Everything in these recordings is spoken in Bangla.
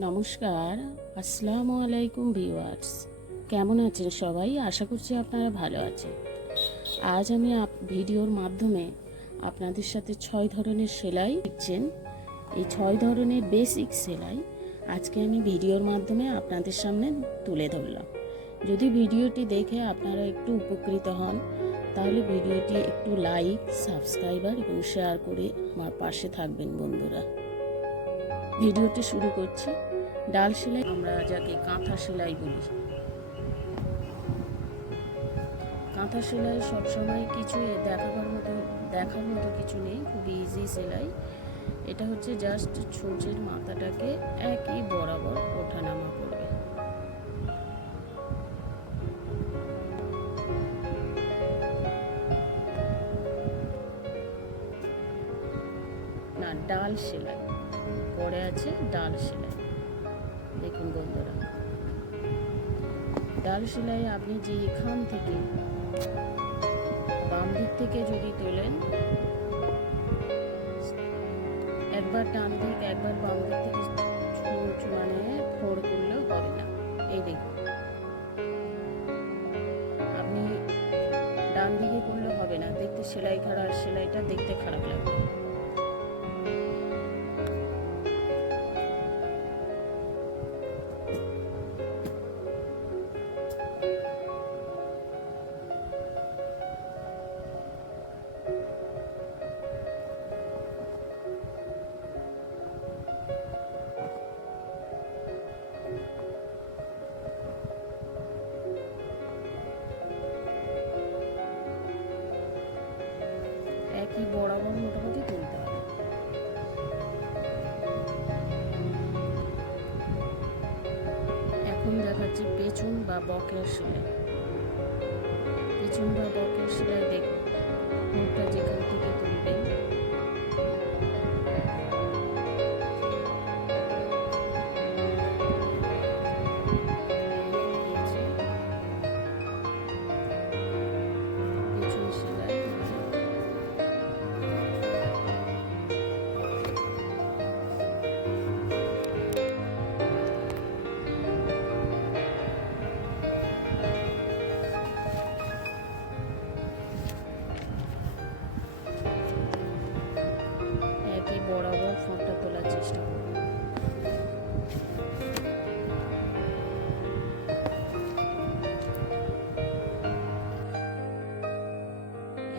নমস্কার, আসসালামু আলাইকুম ভিউয়ার্স। কেমন আছেন সবাই? আশা করছি আপনারা ভালো আছেন। আজ আমি ভিডিওর মাধ্যমে আপনাদের সাথে 6 ধরনের সেলাই শিখছেন। এই 6 ধরনের বেসিক সেলাই আজকে আমি ভিডিওর মাধ্যমে আপনাদের সামনে তুলে ধরলাম। যদি ভিডিওটি দেখে আপনারা একটু উপকৃত হন তাহলে ভিডিওটি একটু লাইক, সাবস্ক্রাইবার এবং শেয়ার করে আমার পাশে থাকবেন বন্ধুরা। ভিডিওটি শুরু করছি। ডাল সেলাই, আমরা যাকে কাঁথা সেলাই বলি। কাঁথা সেলাই সবসময় কিছু দেখার মতো কিছু নেই, খুবই ইজি সেলাই। এটা হচ্ছে জাস্ট ছুঁচের মাথাটাকে একই বরাবর ওঠানামা করবে। না, ডাল সেলাই পরে আছে, ডাল সেলাই। দেখুন বন্ধুরা, ডাল সেলাই আপনি যে এখান থেকে বাম দিক থেকে যদি তোলেন, একবার ডান দিক একবার বাম দিক থেকে মানে ফোড় করলেও হবে না। এই দেখুন, আপনি ডান দিকে করলে হবে না, দেখতে সেলাইটা দেখতে খারাপ লাগবে। একই বরাবর মোটামুটি তুলতে হবে। এখন দেখাচ্ছি পেছন বা বকের সেলাই। পেছন বা বকের সেলাই দেখুন, মুখটা যেখান থেকে তুলবেন পেছন সেলাই। একই বরাবর ফোঁটা তোলার চেষ্টা করুন।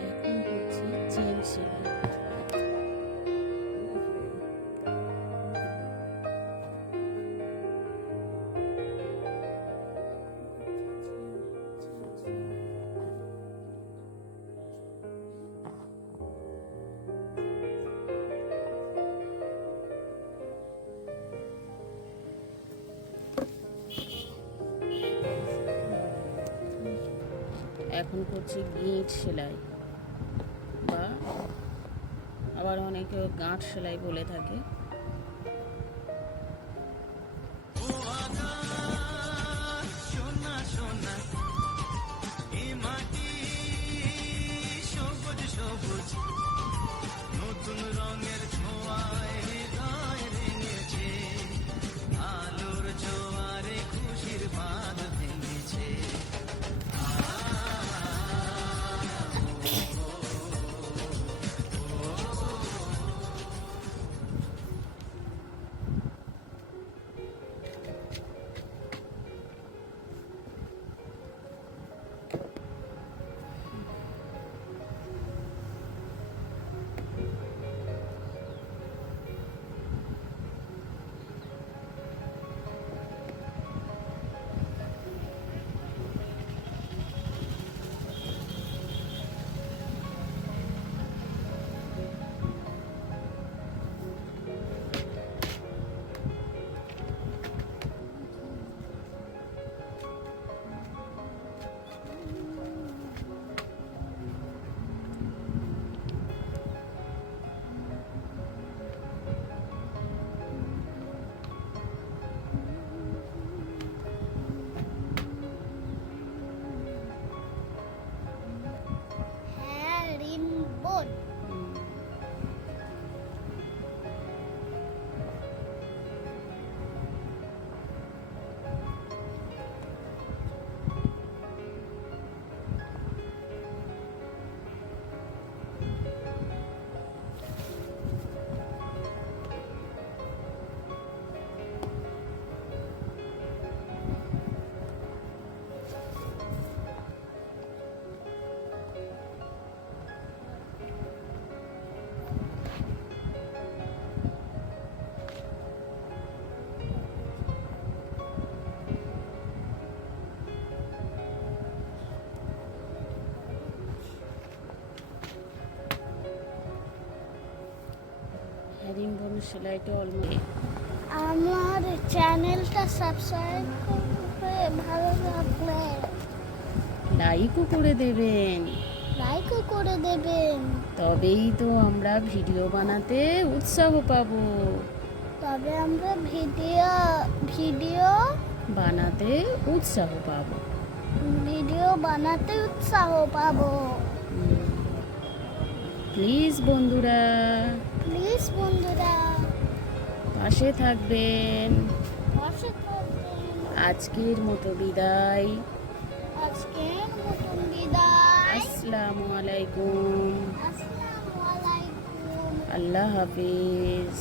এখন হচ্ছে চেন সেলাই। এখন করছি গিঁট সেলাই, বা আবার অনেকে গাঁট সেলাই বলে থাকে। নতুন রঙের ছোঁয়ায় হৃদয় রেঙেছে, আলোর জোয়ারে খুশির বাঁধ ভেঙেছে। হ্যারিম বোন সেলাইটা অলমোস্ট। আমার চ্যানেলটা সাবস্ক্রাইব করে ভালো লাগলে লাইকও করে দেবেন, লাইকও করে দেবেন, তবেই তো আমরা ভিডিও বানাতে উৎসাহ পাবো। তবে আমরা ভিডিও বানাতে উৎসাহ পাবো। বানাতে উৎসাহ পাবো। প্লিজ বন্ধুরা প্লিজ বন্ধুরা পাশে থাকবেন। পাশে থাকবেন। আজকের মতো বিদায়। আজকের মতন বিদায়। আসসালামু আলাইকুম। আসসালামু আলাইকুম। আল্লাহ হাফিজ।